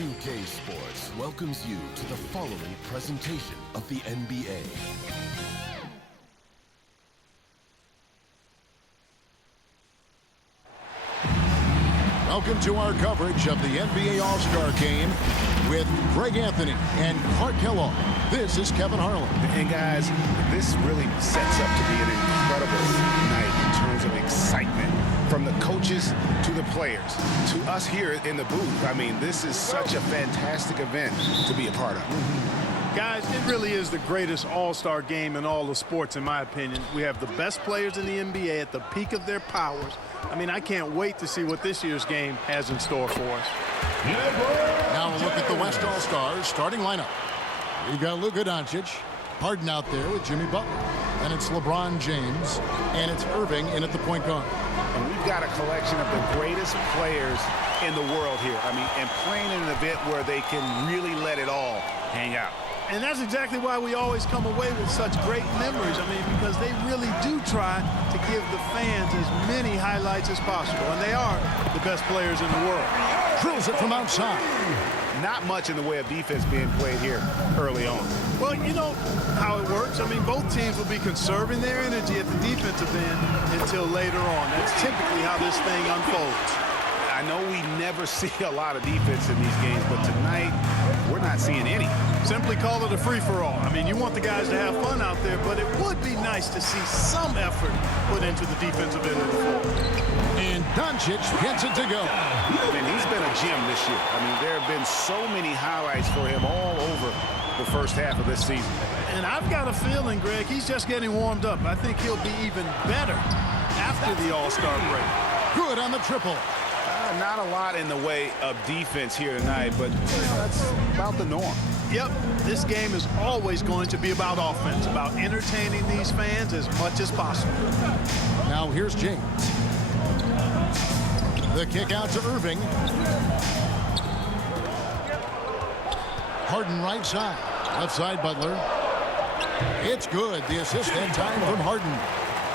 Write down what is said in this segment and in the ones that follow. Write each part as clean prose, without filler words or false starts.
2K Sports welcomes you to the following presentation of the NBA. Welcome to our coverage of the NBA All-Star Game with Greg Anthony and Clark Kellogg. This is Kevin Harlan. And guys, this really sets up to be an incredible night in terms of excitement from the coaches to the players to us here in the booth. I mean, this is such a fantastic event to be a part of. Guys, it really is the greatest all-star game in all of sports, in my opinion. We have the best players in the NBA at the peak of their powers. I mean, I can't wait to see what this year's game has in store for us. Now a look at the West All-Stars starting lineup. We've got Luka Doncic, Harden out there with Jimmy Butler. And it's LeBron James, and it's Irving in at the point guard. And we've got a collection of the greatest players in the world here. I mean, and playing in an event where they can really let it all hang out. And that's exactly why we always come away with such great memories. I mean, because they really do try to give the fans as many highlights as possible. And they are the best players in the world. Drills it from outside. Not much in the way of defense being played here early on. Well, you know how it works. I mean, both teams will be conserving their energy at the defensive end until later on. That's typically how this thing unfolds. I know we never see a lot of defense in these games, but tonight we're not seeing any. Simply call it a free-for-all. I mean, you want the guys to have fun out there, but it would be nice to see some effort put into the defensive end of the floor. And Doncic gets it to go. And he's been a gem this year. I mean, there have been so many highlights for him all over the first half of this season. And I've got a feeling, Greg, he's just getting warmed up. I think he'll be even better after the All-Star break. Good on the triple. Not a lot in the way of defense here tonight, but that's about the norm. Yep, this game is always going to be about offense, about entertaining these fans as much as possible. Now here's James. The kick out to Irving. Harden right side. Left side Butler. It's good. The assist that time from Harden.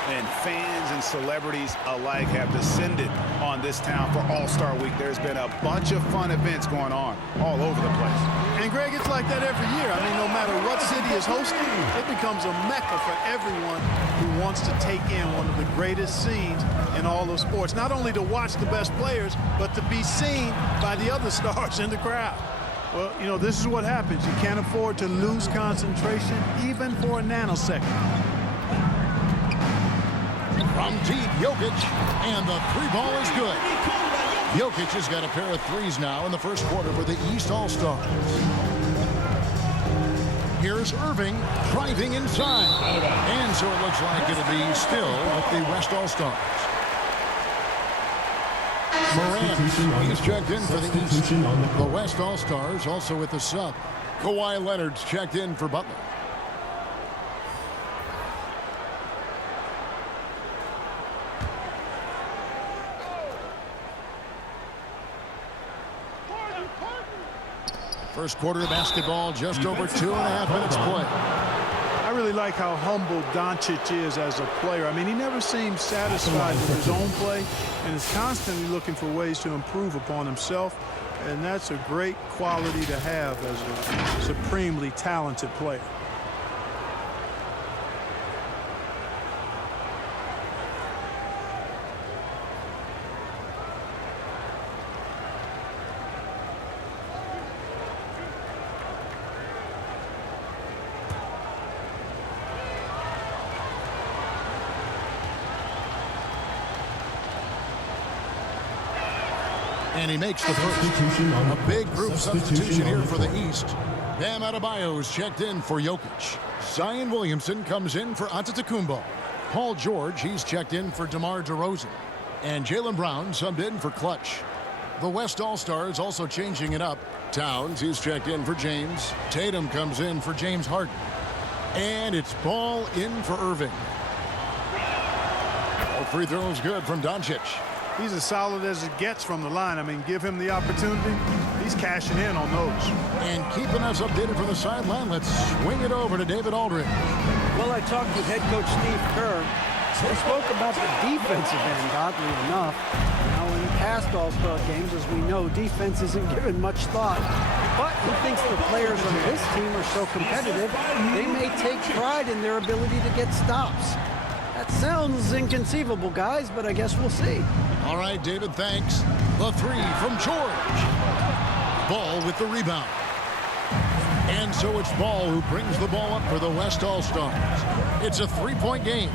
And fans and celebrities alike have descended on this town for All-Star Week. There's been a bunch of fun events going on all over the place. And, Greg, it's like that every year. I mean, no matter what city is hosting, it becomes a mecca for everyone who wants to take in one of the greatest scenes in all of sports. Not only to watch the best players, but to be seen by the other stars in the crowd. Well, you know, this is what happens. You can't afford to lose concentration even for a nanosecond. From deep, Jokic, and the three ball is good. Jokic has got a pair of threes now in the first quarter for the East All-Stars. Here's Irving driving inside. And so it looks like it'll be still with the West All-Stars. Morant, he's checked in for the East. The West All-Stars also with the sub. Kawhi Leonard's checked in for Butler. First quarter of basketball, just over 2.5 minutes play. I really like how humble Doncic is as a player. I mean, he never seems satisfied with his own play and is constantly looking for ways to improve upon himself. And that's a great quality to have as a supremely talented player. And he makes the first. A big group substitution here for the East. Bam Adebayo's checked in for Jokic. Zion Williamson comes in for Antetokounmpo. Paul George, he's checked in for DeMar DeRozan. And Jaylen Brown subbed in for Clutch. The West All-Stars also changing it up. Towns, he's checked in for James. Tatum comes in for James Harden. And it's ball in for Irving. All free throws good from Doncic. He's as solid as it gets from the line. I mean, give him the opportunity. He's cashing in on those. And keeping us updated from the sideline, let's swing it over to David Aldridge. Well, I talked with head coach Steve Kerr. He spoke about the defensive end, oddly enough. Now, in the past All-Star games. As we know, defense isn't given much thought. But he thinks the players on this team are so competitive, they may take pride in their ability to get stops. That sounds inconceivable, guys, but I guess we'll see. All right, David, thanks. The three from George. Ball with the rebound. And so it's Ball who brings the ball up for the West All-Stars. It's a three-point game.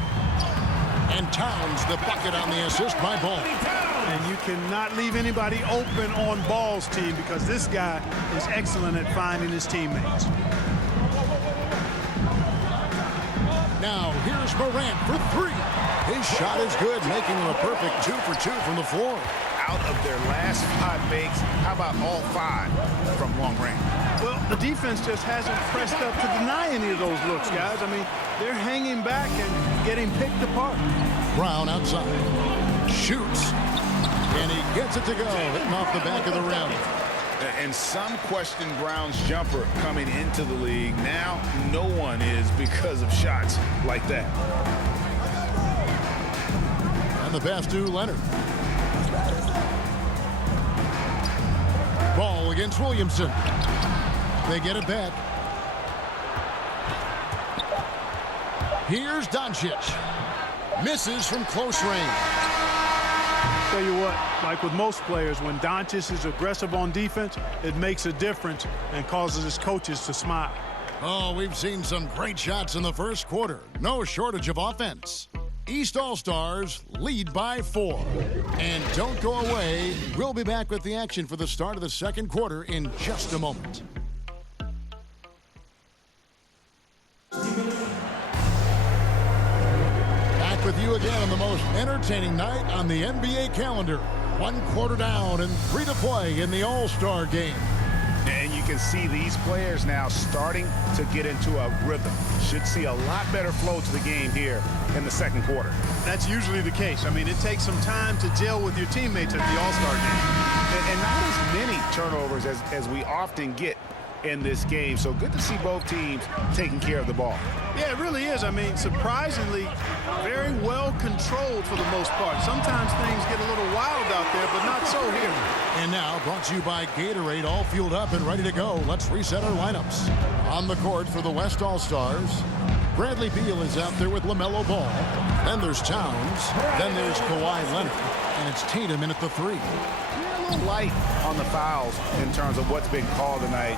And Towns the bucket on the assist by Ball. And you cannot leave anybody open on Ball's team because this guy is excellent at finding his teammates. Now here's Morant for three. His shot is good, making him a perfect 2 for 2 from the floor. Out of their last 5 makes, how about all 5 from long range? Well, the defense just hasn't pressed up to deny any of those looks, guys. I mean, they're hanging back and getting picked apart. Brown outside. Shoots. And he gets it to go, hitting off the back of the rim. And some question Brown's jumper coming into the league. Now, no one is because of shots like that. And the pass to Leonard. Ball against Williamson. They get it back. Here's Doncic. Misses from close range. Tell you what, like with most players, when Doncic is aggressive on defense, it makes a difference and causes his coaches to smile. Oh, we've seen some great shots in the first quarter. No shortage of offense. East All-Stars lead by 4. And don't go away. We'll be back with the action for the start of the second quarter in just a moment. Back with you again on the most entertaining night on the NBA calendar. 1 quarter down and 3 to play in the All-Star game. And you can see these players now starting to get into a rhythm. Should see a lot better flow to the game here in the second quarter. That's usually the case. I mean, it takes some time to gel with your teammates at the All-Star game. And not as many turnovers as we often get in this game. So good to see both teams taking care of the ball. Yeah, it really is. I mean, surprisingly, very well controlled for the most part. Sometimes things get a little wild out there, but not so here. And now, brought to you by Gatorade, all fueled up and ready to go. Let's reset our lineups. On the court for the West All-Stars, Bradley Beal is out there with LaMelo Ball. Then there's Towns. Then there's Kawhi Leonard. And it's Tatum in at the 3. A little light on the fouls in terms of what's been called tonight.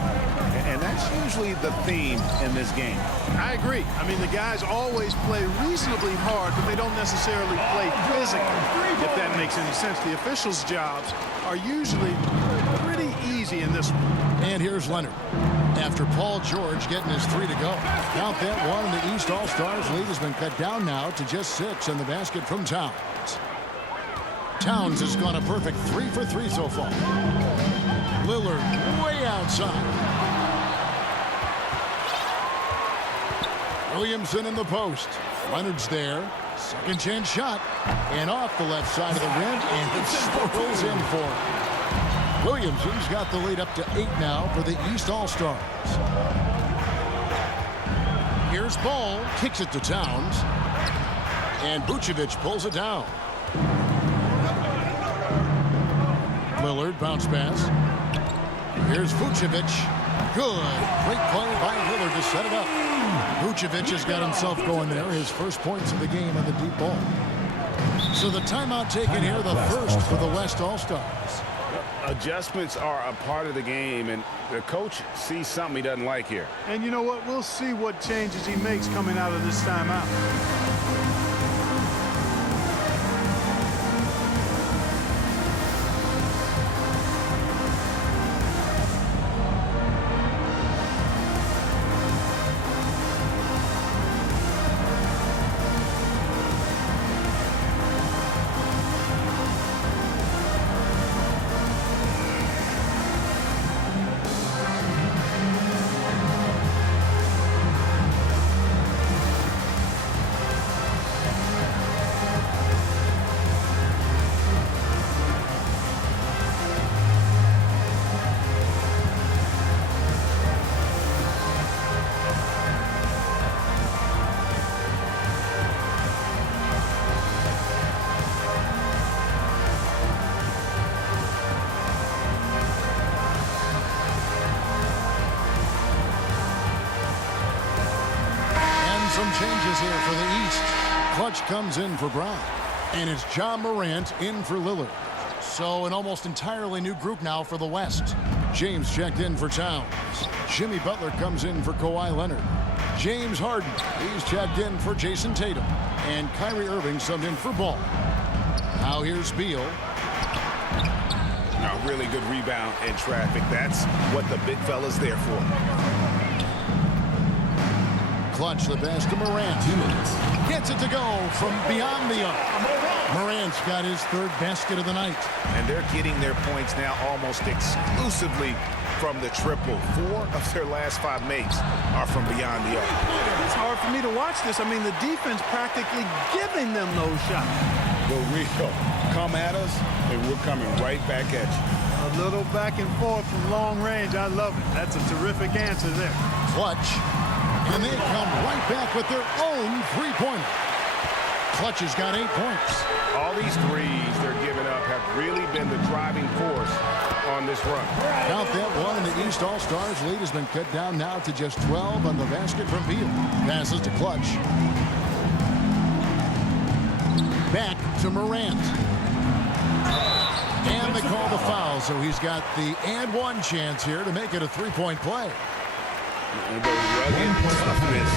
And that's usually the theme in this game. I agree. I mean, the guys always play reasonably hard, but they don't necessarily play physically, if that makes any sense. The officials' jobs are usually pretty easy in this one. And here's Leonard. After Paul George getting his 3 to go. Count that one. The East All-Stars lead has been cut down now to just 6 in the basket from Towns. Towns has gone a perfect 3 for 3 so far. Lillard way outside. Williamson in the post. Leonard's there. Second chance shot. And off the left side of the rim. And it swirls in for him. Williamson's got the lead up to 8 now for the East All-Stars. Here's Ball. Kicks it to Towns. And Vucevic pulls it down. Lillard, bounce pass. Here's Vucevic. Good. Great play by Lillard to set it up. Vucevic has got himself going there. His first points of the game on the deep ball. So the timeout taken here, the first for the West All-Stars. Adjustments are a part of the game, and the coach sees something he doesn't like here. And you know what? We'll see what changes he makes coming out of this timeout. changes here for the East. Clutch comes in for Brown. And it's John Morant in for Lillard. So an almost entirely new group now for the West. James checked in for Towns. Jimmy Butler comes in for Kawhi Leonard. James Harden, he's checked in for Jason Tatum. And Kyrie Irving subbed in for Ball. Now here's Beal. A really good rebound in traffic. That's what the big fella's there for. Clutch the pass to Morant. 2 minutes. Gets it to go from beyond the arc. Morant's got his third basket of the night. And they're getting their points now almost exclusively from the triple. 4 of their last 5 makes are from beyond the arc. It's hard for me to watch this. I mean, the defense practically giving them those shots. The real come at us, and we're coming right back at you. A little back and forth from long range. I love it. That's a terrific answer there. Clutch. And they come right back with their own three-pointer. Clutch has got 8 points. All these threes they're giving up have really been the driving force on this run. Count that one, and the East All-Stars lead has been cut down now to just 12 on the basket from Beal. Passes to Clutch. Back to Morant. And they call the foul, so he's got the and one chance here to make it a three-point play. And the rugged toughness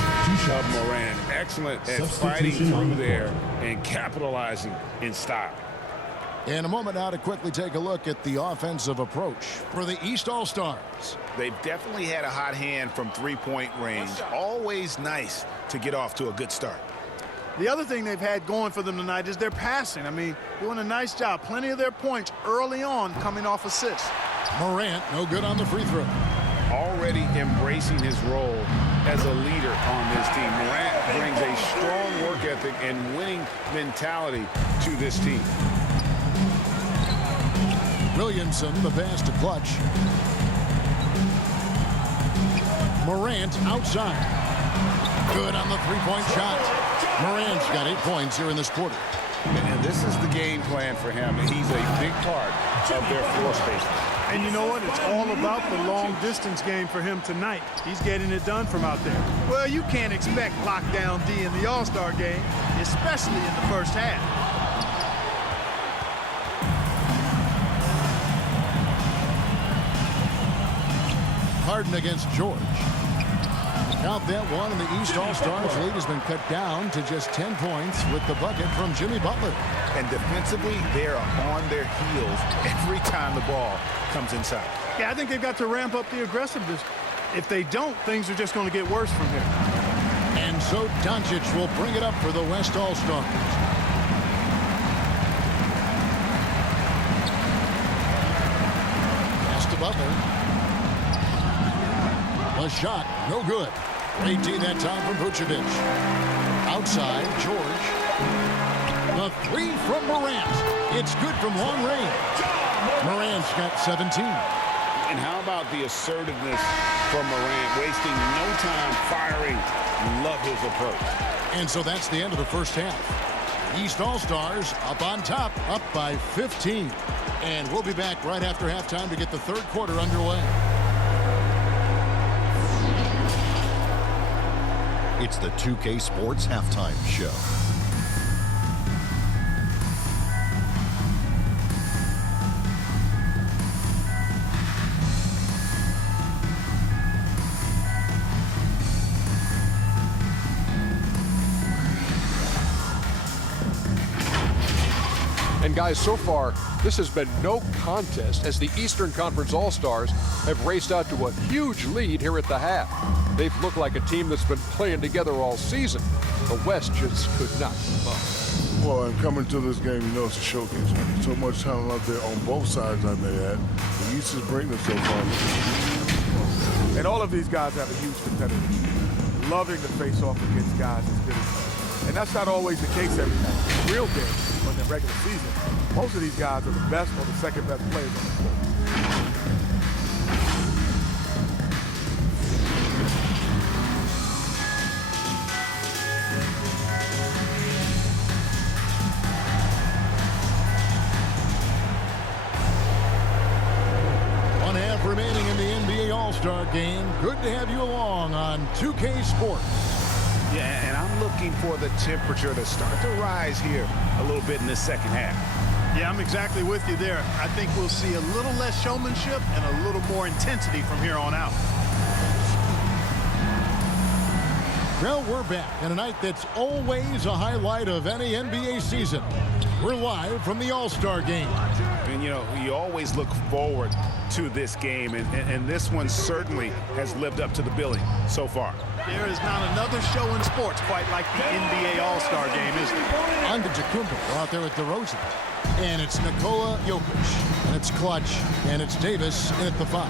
of Morant. Excellent at fighting through there and capitalizing in style. In a moment now to quickly take a look at the offensive approach for the East All-Stars. They've definitely had a hot hand from three-point range. Always nice to get off to a good start. The other thing they've had going for them tonight is their passing. I mean, doing a nice job. Plenty of their points early on coming off assists. Morant, no good on the free throw. Already embracing his role as a leader on this team. Morant brings a strong work ethic and winning mentality to this team. Williamson, the pass to Clutch. Morant outside. Good on the three-point shot. Morant's got 8 points here in this quarter. And this is the game plan for him. He's a big part of their floor space. And you know what? It's all about the long-distance game for him tonight. He's getting it done from out there. Well, you can't expect lockdown D in the All-Star game, especially in the first half. Harden against George. Count that one, and the East All-Stars lead has been cut down to just 10 points with the bucket from Jimmy Butler. And defensively, they are on their heels every time the ball comes inside. Yeah, I think they've got to ramp up the aggressiveness. If they don't, things are just going to get worse from here. And so Doncic will bring it up for the West All-Stars. Pass to Butler. A shot, no good. 18 that time from Vucevic. Outside, George. The three from Morant. It's good from long range. Morant's got 17. And how about the assertiveness from Morant, wasting no time firing. Love his approach. And so that's the end of the first half. East All-Stars up on top, up by 15. And we'll be back right after halftime to get the third quarter underway. It's the 2K Sports Halftime Show. And guys, so far, this has been no contest as the Eastern Conference All-Stars have raced out to a huge lead here at the half. They've looked like a team that's been playing together all season. The West just could not keep up. Well, and coming to this game, you know it's a showcase. So much talent out there on both sides I may add. The East is bringing it so far. And all of these guys have a huge competitive. Loving to face off against guys as good as them. And that's not always the case every night. Real games, in the regular season, most of these guys are the best or the second best players on the floor. Remaining in the NBA All-Star game. Good to have you along on 2K Sports. Yeah, and I'm looking for the temperature to start to rise here a little bit in the second half. Yeah, I'm exactly with you there. I think we'll see a little less showmanship and a little more intensity from here on out. Well, we're back on a night that's always a highlight of any NBA season. We're live from the All-Star game. And, you know, you always look forward to this game, and this one certainly has lived up to the billing so far. There is not another show in sports quite like the NBA All-Star game, is there? Antetokounmpo out there with DeRozan. And it's Nikola Jokic. And it's Clutch. And it's Davis in at the 5.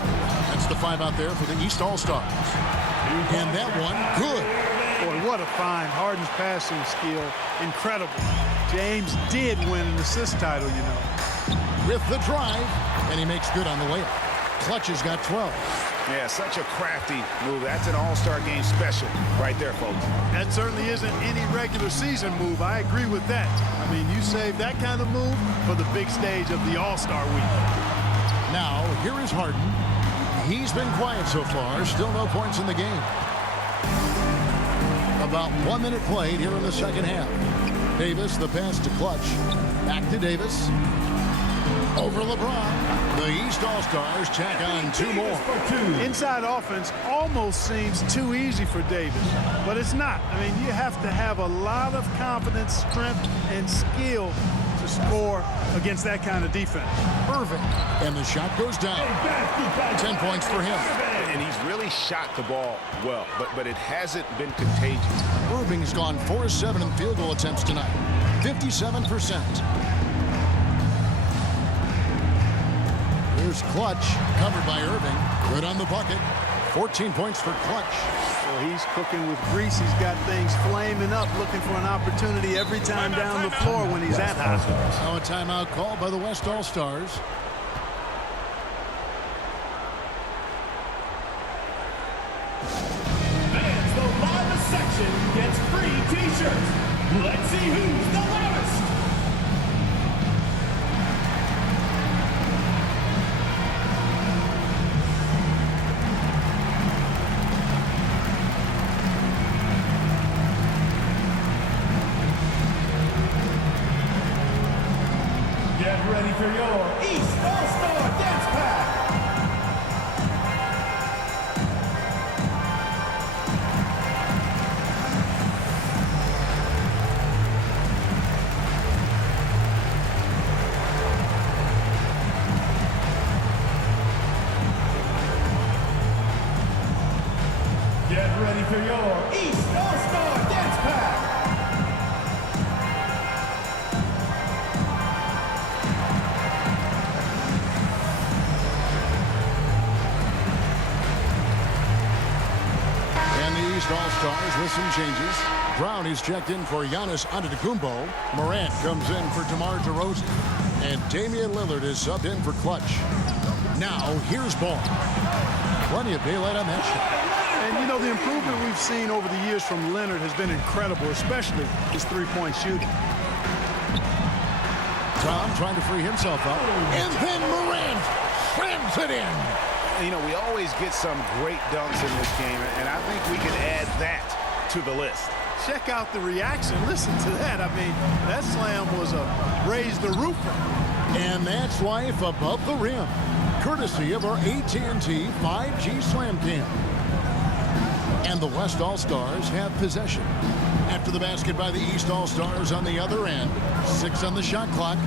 That's the 5 out there for the East All-Stars. And that one, good. Boy, what a find. Harden's passing skill, incredible. James did win an assist title, you know. With the drive, and he makes good on the layup. Clutch has got 12. Yeah, such a crafty move. That's an All-Star game special right there, folks. That certainly isn't any regular season move. I agree with that. I mean, you save that kind of move for the big stage of the All-Star week. Now, here is Harden. He's been quiet so far. Still no points in the game. About 1 minute played here in the second half. Davis, the pass to Clutch. Back to Davis. Over LeBron. The East All-Stars check on 2 more. Inside offense almost seems too easy for Davis, but it's not. I mean, you have to have a lot of confidence, strength, and skill to score against that kind of defense. Irving. And the shot goes down. 10 points for him. And he's really shot the ball well, but it hasn't been contagious. Irving's gone 4-7 in field goal attempts tonight. 57%. Here's Clutch, covered by Irving. Good on the bucket. 14 points for Clutch. Well, he's cooking with grease. He's got things flaming up, looking for an opportunity every time down the floor when he's at hot. Now a timeout called by the West All-Stars. Fans, the loudest section gets free T-shirts. Let's see who's the loudest. Get ready for your East All-Star Dance Pack. Get ready for your East All-Star Dance Pack. And the East All-Stars with some changes. Brown is checked in for Giannis Antetokounmpo. Morant comes in for DeMar DeRozan. And Damian Lillard is subbed in for Clutch. Now, here's Ball. Plenty of daylight on that shot. And, you know, the improvement we've seen over the years from Leonard has been incredible, especially his three-point shooting. Tom trying to free himself up. And then Morant slams it in. You know, we always get some great dunks in this game, and I think we can add that to the list. Check out the reaction. Listen to that. I mean, that slam was a raise the roofer. And that's life above the rim. Courtesy of our AT&T 5G Slam Cam. And the West All-Stars have possession. After the basket by the East All-Stars on the other end. 6 on the shot clock.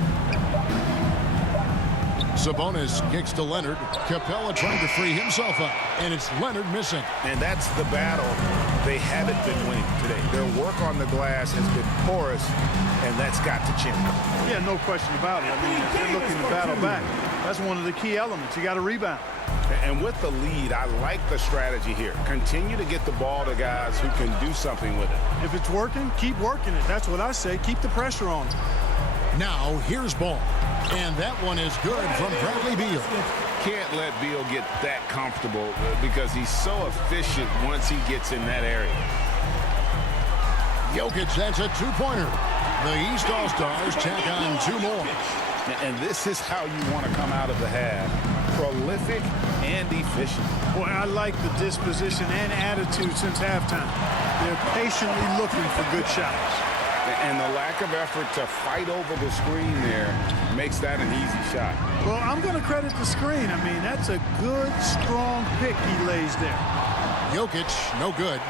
Sabonis kicks to Leonard. Capella trying to free himself up. And it's Leonard missing. And that's the battle they haven't been winning today. Their work on the glass has been porous, and that's got to change. Yeah, no question about it. I mean, if they're looking to battle back, that's one of the key elements. You got to rebound. And with the lead, I like the strategy here. Continue to get the ball to guys who can do something with it. If it's working, keep working it. That's what I say. Keep the pressure on. Now, here's Ball. And that one is good from Bradley Beal. Can't let Beal get that comfortable because he's so efficient once he gets in that area. Jokic, that's a two-pointer. The East All-Stars check on 2 more. And this is how you want to come out of the half. prolific and efficient. Boy, I like the disposition and attitude since halftime. They're patiently looking for good shots. And the lack of effort to fight over the screen there makes that an easy shot. Well, I'm going to credit the screen. I mean, that's a good, strong pick he lays there. Jokic, no good.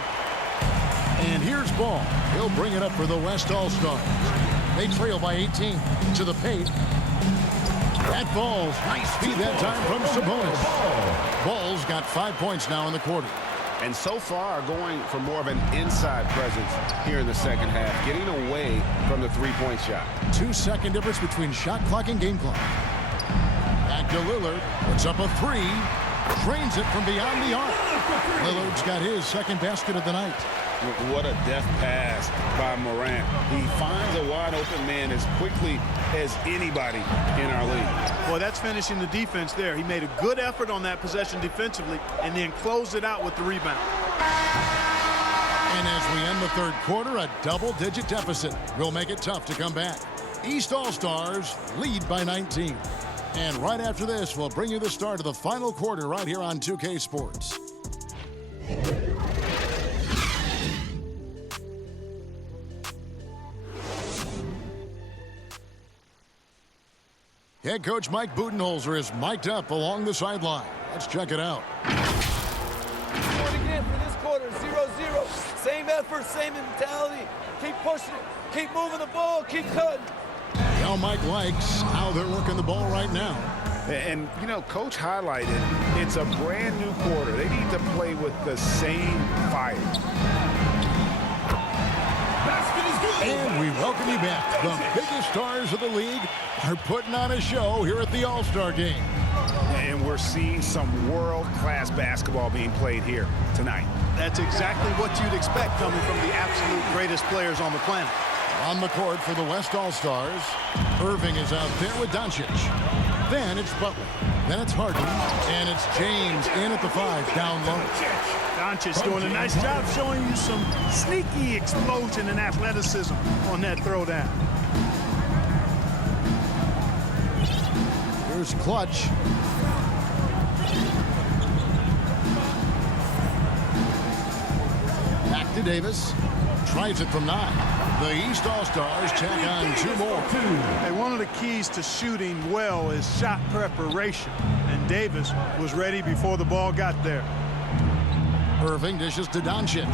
And here's Ball. He'll bring it up for the West All-Stars. They trail by 18 to the paint. That Ball's nice speed that time from Sabonis. Ball's got 5 points now in the quarter. And so far going for more of an inside presence here in the second half, getting away from the three-point shot. 2-second difference between shot clock and game clock. Back to Lillard. Puts up a three. Drains it from beyond the arc. Lillard's got his second basket of the night. What a deft pass by Morant. He finds a wide open man as quickly as anybody in our league. Well, that's finishing the defense there. He made a good effort on that possession defensively and then closed it out with the rebound. And as we end the third quarter, a double-digit deficit will make it tough to come back. East All-Stars lead by 19. And right after this, we'll bring you the start of the final quarter right here on 2K Sports. Head coach Mike Budenholzer is mic'd up along the sideline. Let's check it out. Do it again for this quarter, 0-0. Same effort, same mentality. Keep pushing it, keep moving the ball, keep cutting. Now Mike likes how they're working the ball right now. And, you know, Coach highlighted it's a brand new quarter. They need to play with the same fire. And we welcome you back. The biggest stars of the league are putting on a show here at the All-Star Game. And we're seeing some world-class basketball being played here tonight. That's exactly what you'd expect coming from the absolute greatest players on the planet. On the court for the West All-Stars, Irving is out there with Doncic. Then it's Butler. Then it's Harden. And it's James in at the 5, down low. Doncic doing a nice job showing you some sneaky explosion and athleticism on that throwdown. Here's Clutch. Back to Davis. Tries it from 9. The East All-Stars check on 2 more. Hey, one of the keys to shooting well is shot preparation. And Davis was ready before the ball got there. Irving dishes to Doncic.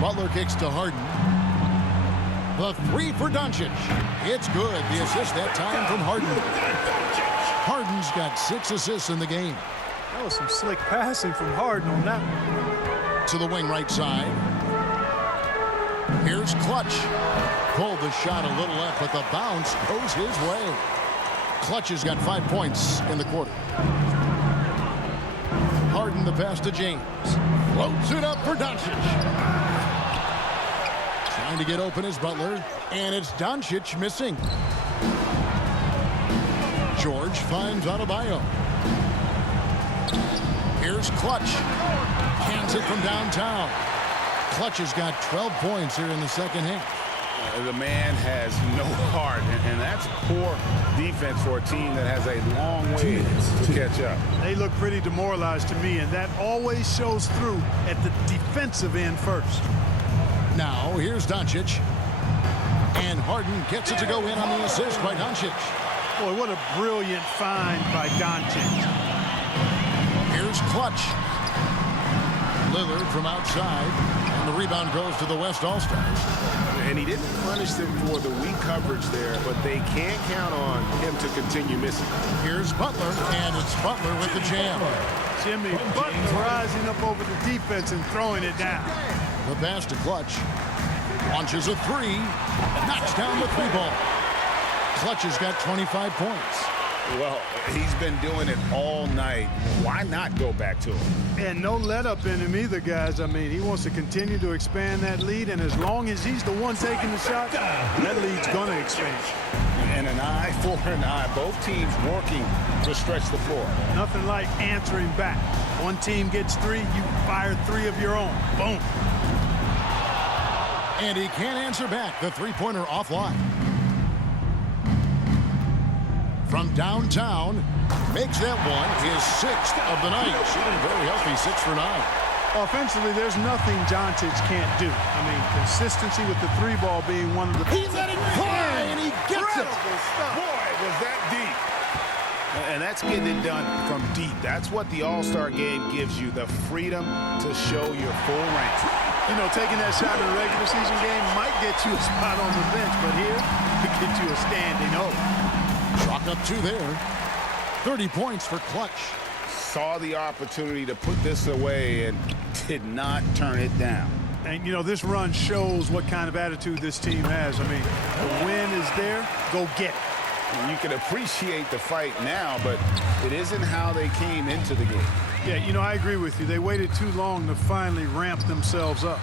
Butler kicks to Harden. The 3 for Doncic. It's good. The assist that time from Harden. Harden's got 6 assists in the game. That was some slick passing from Harden on that one. To the wing right side. Here's Clutch. Pulled the shot a little left, but the bounce goes his way. Clutch has got 5 points in the quarter. Harden the pass to James. Floats it up for Doncic. Trying to get open is Butler. And it's Doncic missing. George finds Adebayo. Here's Clutch. Cans it from downtown. Clutch has got 12 points here in the second half. The man has no heart, and that's poor defense for a team that has a long way to catch up. They look pretty demoralized to me, and that always shows through at the defensive end first. Now, here's Doncic. And Harden gets it to go in on the assist by Doncic. Boy, what a brilliant find by Doncic. Here's Clutch. Lillard from outside. And the rebound goes to the West All-Stars. And he didn't punish them for the weak coverage there, but they can't count on him to continue missing. Here's Butler, and it's Butler with the jam. Jimmy Butler rising up over the defense and throwing it down. The pass to Clutch. Launches a 3. Knocks down the 3 ball. Clutch has got 25 points. Well, he's been doing it all night. Why not go back to him? And no let up in him either, guys. I mean, he wants to continue to expand that lead, and as long as he's the one taking the shot, that lead's going to expand. And an eye for an eye. Both teams working to stretch the floor. Nothing like answering back. One team gets 3, you fire 3 of your own. Boom. And he can't answer back. The three-pointer offline. From downtown, Makes that one his 6th of the night. Shooting very healthy, 6 for 9. Offensively, there's nothing Doncic can't do. I mean, consistency with the 3-ball being one of the... He let it fly, and he gets it. Boy, was that deep. And that's getting it done from deep. That's what the All-Star game gives you, the freedom to show your full range. You know, taking that shot in a regular season game might get you a spot on the bench, but here, it get you a standing O. Chalk up 2 there. 30 points for Clutch. Saw the opportunity to put this away and did not turn it down. And, you know, this run shows what kind of attitude this team has. I mean, the win is there, go get it. You can appreciate the fight now, but it isn't how they came into the game. Yeah, you know, I agree with you. They waited too long to finally ramp themselves up.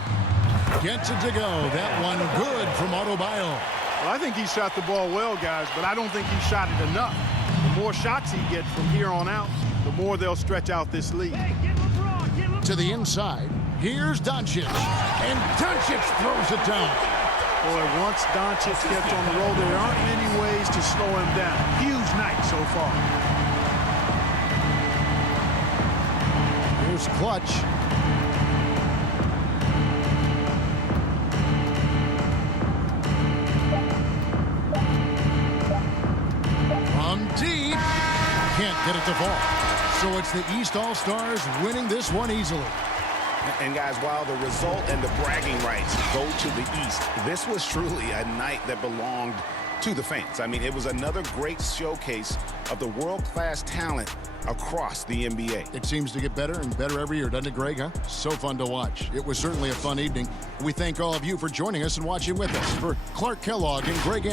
Gets it to go. That one good from Adebayo. Well, I think he shot the ball well, guys, but I don't think he shot it enough. The more shots he gets from here on out, the more they'll stretch out this lead. To the inside. Here's Doncic. And Doncic throws it down. Boy, once Doncic gets on the roll, there aren't many ways to slow him down. Huge night so far. Here's Clutch. From deep. Can't get it to fall. So it's the East All-Stars winning this one easily. And guys, while the result and the bragging rights go to the East, this was truly a night that belonged to the fans. I mean, it was another great showcase of the world-class talent across the NBA. It seems to get better and better every year, doesn't it, Greg, huh? So fun to watch. It was certainly a fun evening. We thank all of you for joining us and watching with us. For Clark Kellogg and Greg